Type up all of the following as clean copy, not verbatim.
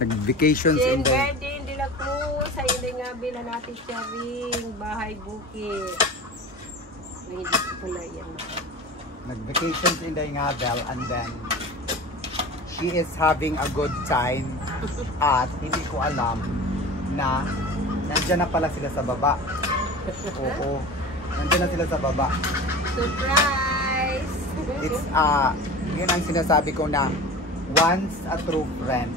Nag-vacations in the... Garden de la Cruz, sa Inday Ngabil, natin siya ring bahay bukid. May hindi ko pala yan. Nag-vacations in the Ngabel and then she is having a good time at hindi ko alam na nandyan na pala sila sa baba. Oo. Nandyan na sila sa baba. Surprise! It's yun ang sinasabi ko na once a true friend,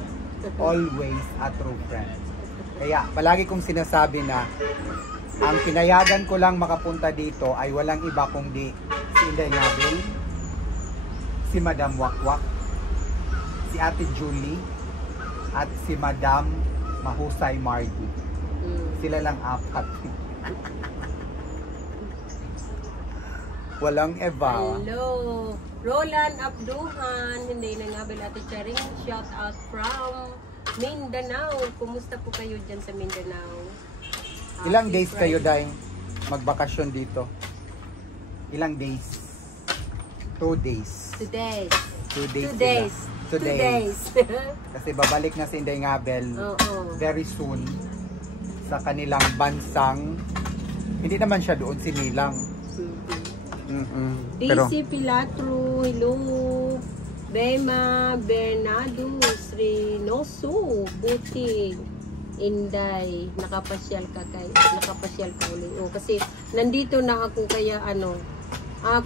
always a true friend. Kaya palagi kong sinasabi na ang pinayagan ko lang makapunta dito ay walang iba kundi si Inday Ngabil, si Madam Wakwak, si Ate Julie, at si Madam Mahusay Margie. Sila lang apat. Walang iba. Hello! Roland Abduhan, Inday Ngabil, Ate Charing, shout out from Mindanao. Kumusta po kayo dyan sa Mindanao? Ilang days kayo dahil magbakasyon dito? Ilang days? 2 days. 2 days. 2 days. 2 days. 2 days. Kasi babalik na si Inday Ngabil very soon sa kanilang bansang, hindi naman siya doon sinilang. Pero DC Pilatro, hello. Bema Bernardo, Reynoso, Buti, Inday, nakapasyal ka uli. O, kasi nandito na ako kaya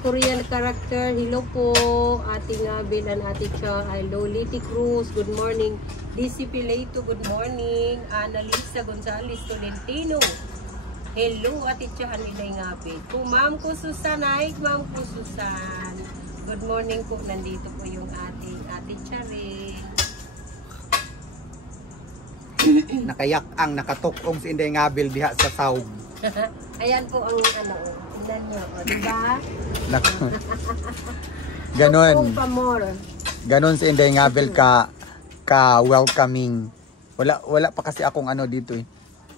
Korean character, hello po, Ate Ngabil and Ate Cha, hello, Liti Cruz, good morning, DC Pilato, good morning, Annalisa Gonzales Tolentino, hello, Ate Cha, Inday Ngabil, po, Ma'am ko Susan, ay, Ma'am ko Susan, good morning po, nandito po yung ating Ate Cha rin. nakayak ang nakatukong si Inday Ngabil diha sa saug. Ayan po ang tingnan nyo, diba? Ganon. Ganon si Inday Ngabil ka welcoming. Wala pa kasi akong dito eh.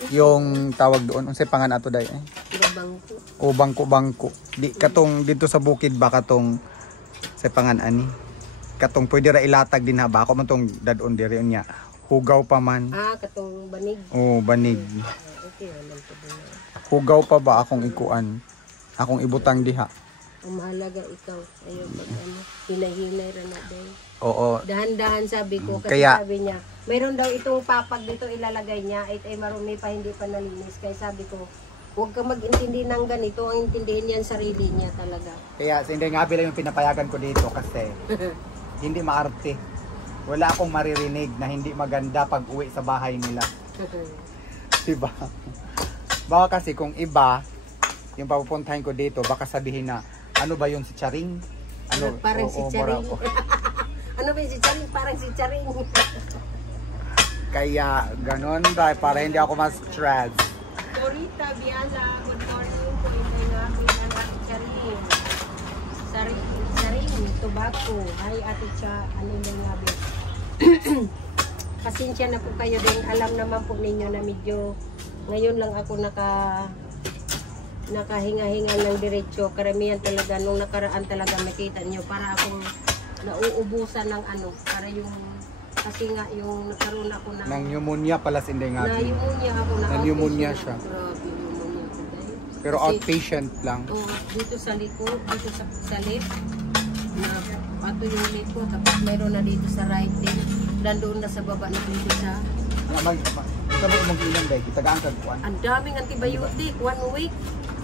Yung tawag doon, unsay pangan ato day eh? Bangko. O bangko. Di katong dito sa bukid ba katong sa pangan ani. Katong pwede ra ilatag din ha ba ako man tong dadon diri unya. Hugaw pa man. Katong banig. Oh, banig. Okay, alam ko din. Hugaw pa ba akong ikuan? Akong ibutang diha. Ang mahalaga ikaw. Ayaw hinay-hinay ra na din. Oo. Dahan-dahan sabi ko. Kasi Kaya, sabi niya, mayroon daw itong papag dito ilalagay niya. Ay marumi pa, hindi pa nalinis. Kaya sabi ko, huwag ka mag-intindi ng ganito. Ang intindihin niyan sarili niya talaga. Kaya sa Inday Ngabil yung pinapayagan ko dito kasi hindi maarte. Wala akong maririnig na hindi maganda pag uwi sa bahay nila. Diba? Baka kasi kung iba, yung papupuntahin ko dito, baka sabihin na, ano ba yun si Charing? Parang si Charing. Ano ba yun si Charing? Parang si Charing. Kaya, ganun dahil para hindi ako mas-stress. Corita Biala, good morning po. Inday Ngabil and Ate Charing. Saring, tobacco. Hi Ate Cha, Inday Ngabil. Pasensya na po kayo din. Alam naman po ninyo na medyo ngayon lang ako nakahinga-hinga ng diretsyo. Karamihan talaga nung nakaraan talaga makita nyo para akong nauubusan ng para yung kasi nga yung nagkaroon ako ng pneumonia pala si Inday Ngabil. Na-pneumonia ako na pneumonia siya. Grabe pneumonia ko dahil. Pero kasi, outpatient lang. Dito sa likod, dito sa left na ato yung left ko, tapos mayroon na dito sa right din. Nandoon na sa baba na dito sa Sabi mo mag-ilang day, kitagaan ka kuan. ang daming antibiotic, 1 week.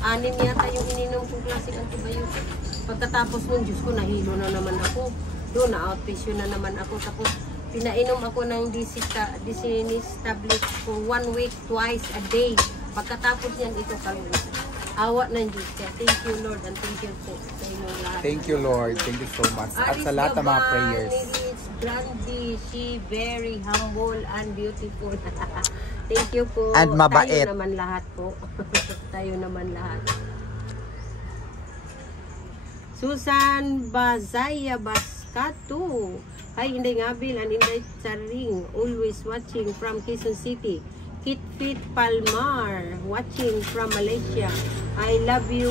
6 yata yung ininom kong klaseng antibiotic. Pagkatapos nun, Diyos ko, nahilo na naman ako. Doon, na-outpatient na naman ako. Tapos, pinainom ako ng Disinis tablet for 1 week, twice a day. Pagkatapos yan, ito kayo. Awa ng Diyos. Thank you, Lord, and thank you po sa inyong lahat. Thank you, Lord. Thank you so much. At sa lahat ng mga prayers. Brandy, she very humble and beautiful. Thank you po. And mabait. Tayo naman lahat po. Tayo naman lahat. Susan Bazaya Bascato. Hi, Inday Ngabil and Inday Charing. Always watching from Quezon City. Kitfit Palmar. Watching from Malaysia. I love you.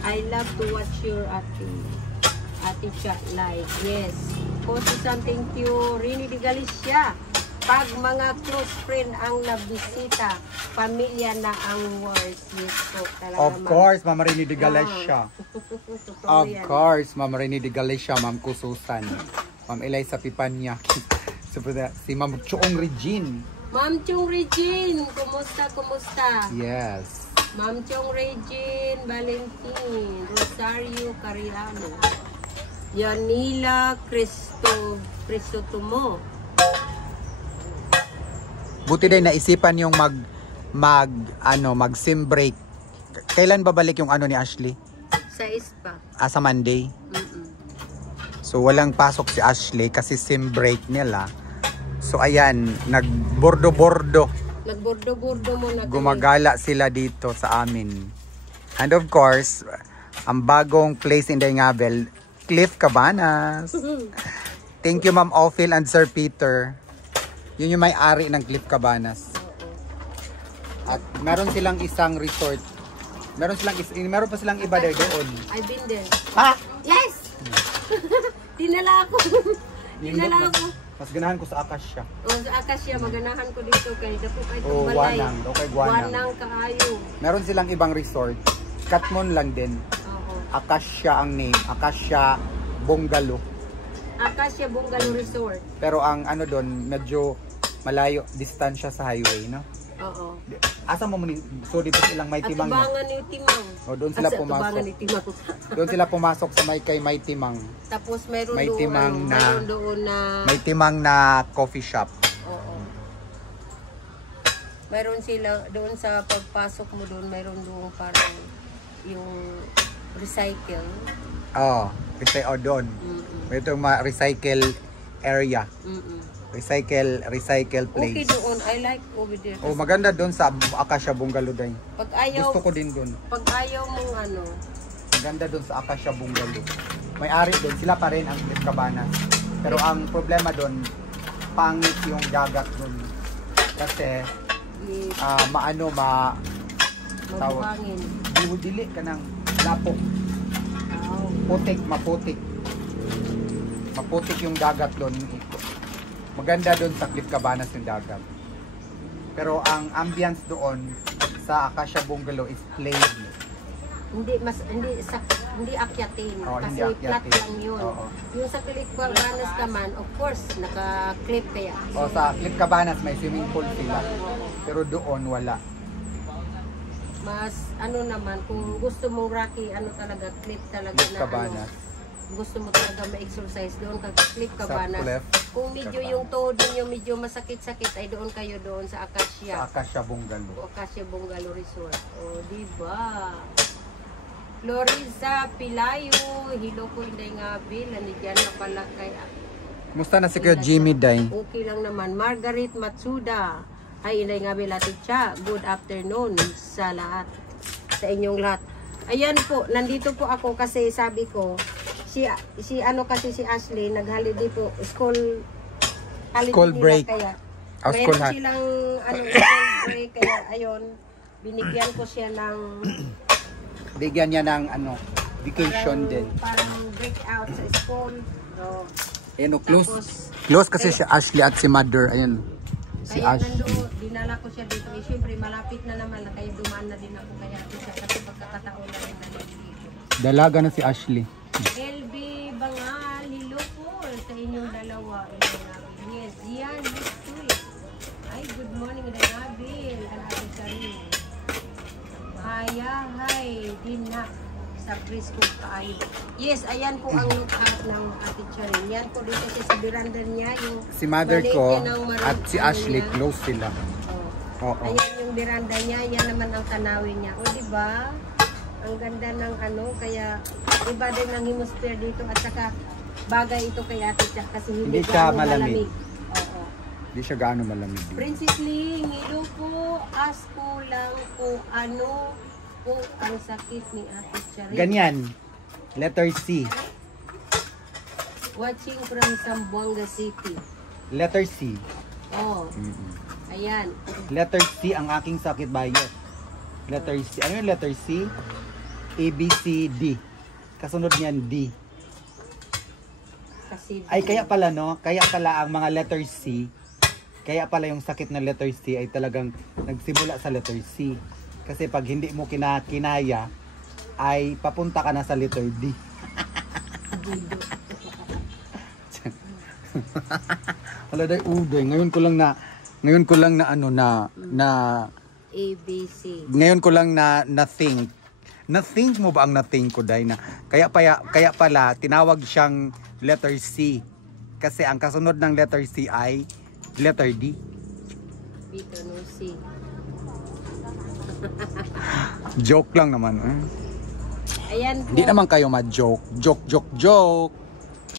I love to watch your Ate Chat live. Yes. Po Susan, thank you. Rini de Galicia. Pag mga close friend ang nabisita, pamilya na ang worst. Yes po, talaga, Of ma'am. course, Ma'am Rini de Galicia. Totoo Of yan. course, Ma'am Rini de Galicia, Ma'am Kususan. Ma'am Eliza Pipanya. Si Ma'am Choong Regine. Ma'am Chong Regine, kumusta, kumusta? Yes. Ma'am Chong Regine, Valentin, Rosario Cariano, Yanila Cristotomo. Buti din naisipan yung mag sim break. Kailan babalik yung ano ni Ashley? Sa ISPA. Sa Monday. Mm-mm. So walang pasok si Ashley kasi sim break nila. So ayan, nagbordo-bordo. Nagbordo-bordo mo na. Gumagala sila dito sa amin. And of course, ang bagong place in Daingabel, Cliff Cabanas. Thank you Ma'am Ophil and Sir Peter. Yun yung may-ari ng Cliff Cabanas. At meron silang isang resort. Meron pa silang iba there doon. I've been there. Ha? Yes! Dinala ako. Dinala ako. Mas ganahan ko sa Acacia. O, sa Acacia, maganahan ko dito kay Dapo kay O, Tumbalay. Guanang. O, kay Guanang. Guanang kaayo. Meron silang ibang resort. Katmon lang din. Oo. Acacia ang name. Acacia Bungalow. Acacia Bungalow Resort. Pero ang ano doon, medyo malayo, distansya sa highway, no? Oo. Asa mo muni? So dito silang may At timang. No? tubangan ni Timang. O doon sila Tubangan pumasok. ni Timang. Doon sila pumasok sa may timang. Tapos mayroon May doon, timang na- mayroon doon na, May timang na coffee shop. oo. Mayroon sila doon sa pagpasok mo doon, mayroon doon parang yung recycle. Doon. Mm-mm. May itong recycle area. Mm-mm. Recycle place. Okay doon, I like over there. Oh, maganda doon sa Acacia Bungalow din. Pag ayaw, Gusto ko din doon. pag ayaw mong ano, Maganda doon sa Acacia Bungalow. May-ari doon, sila pa rin ang Cliff Cabanas. Pero ang problema doon, pangit yung dagat doon. Kasi mabuhangin. dili ka ng lapok. Putik, maputik. Maputik yung dagat doon. Maganda doon sa Cliff Cabanas yung dagat. Pero ang ambience doon sa Acacia Bungalow is plain. Hindi akyatin Oo, kasi hindi flat akyatin. lang yun. Oo. Yung sa Cliff Cabanas naman, of course, naka-clip kaya. O sa Cliff Cabanas may swimming pool sila. Pero doon wala. Mas ano naman, kung gusto mong rocky, ano talaga, clip talaga Cliff na Cabanas. ano. Gusto mo talaga ma-exercise doon kag Cliff Cabanas. Cliff Kung medyo Cabanas. yung tuhod ninyo medyo masakit-sakit ay doon kayo doon sa Sa Acacia. Acacia Bungalow. Acacia Bungalow Resort. O, diba? Floriza Pilayo, Hilo ko hindi nga bil, nandiyan na pala kay Musta na si Kuya Jimmy Day? okay lang naman. Margaret Matsuda. Ay, inday nga bil atitsa. Good afternoon sa lahat. Sa inyong lahat. Ayan po, nandito po ako kasi sabi ko, si Ashley, nag-holiday po, school School nila break. Kaya, School mayroon silang school break, kaya ayun, binigyan ko siya ng Bigyan niya ng vacation din. parang break out sa school. So, Ayan tapos, Close kasi si Ashley at si Mother. Ayun. Si kaya Ashley. nandoon, dinala ko siya dito. Eh, syempre, malapit na naman. Kaya dumaan na din ako. Kaya siya kasi pagkakataon na rin na dito. Dalaga na si Ashley. LB Bangal, hello po sa inyong dalawa. Yes, yan, yes, sweet. Ay, good morning, Danabil. Ang ating sarili. Hi, din na sa Frisco kaayo. Yes, ayan po ang lookout ng ating Charin. Yan po dito siya sa veranda niya. Yung Si Mother maliit ko niya ng at si Ashley, niya. close sila. Oh. Oo. Ayan yung veranda niya, yan naman ang tanawin niya. O, di ba? Ang ganda ng kaya iba din ang hemisphere dito at saka bagay ito kay Ate Cha kasi hindi Hindi siya gaano malamig. Oo. Hindi siya gaano malamig. Princess Ling, ilo po, ask ko lang po ano po ang sakit ni Ate Cha. Ganyan. Letter C. Watching from Zamboanga City. Letter C. Oh, ayan. Letter C ang aking sakit bayot. Letter C. Ano yung letter C? A, B, C, D. Kasunod niyan D. Kasi Ay, kaya pala no? Kaya pala ang mga letter C, Kaya pala yung sakit ng letter C ay talagang nagsimula sa letter C. Kasi pag hindi mo kinaya, ay papunta ka na sa letter D. Wala day uday. Ngayon ko lang na ABC. Ngayon ko lang na think. Na-think mo ba ang na-think ko, day, na kaya pala tinawag siyang letter C. Kasi ang kasunod ng letter C ay letter D. Dito no C. Joke lang naman. Ayan po. Hindi naman kayo ma-joke. Joke.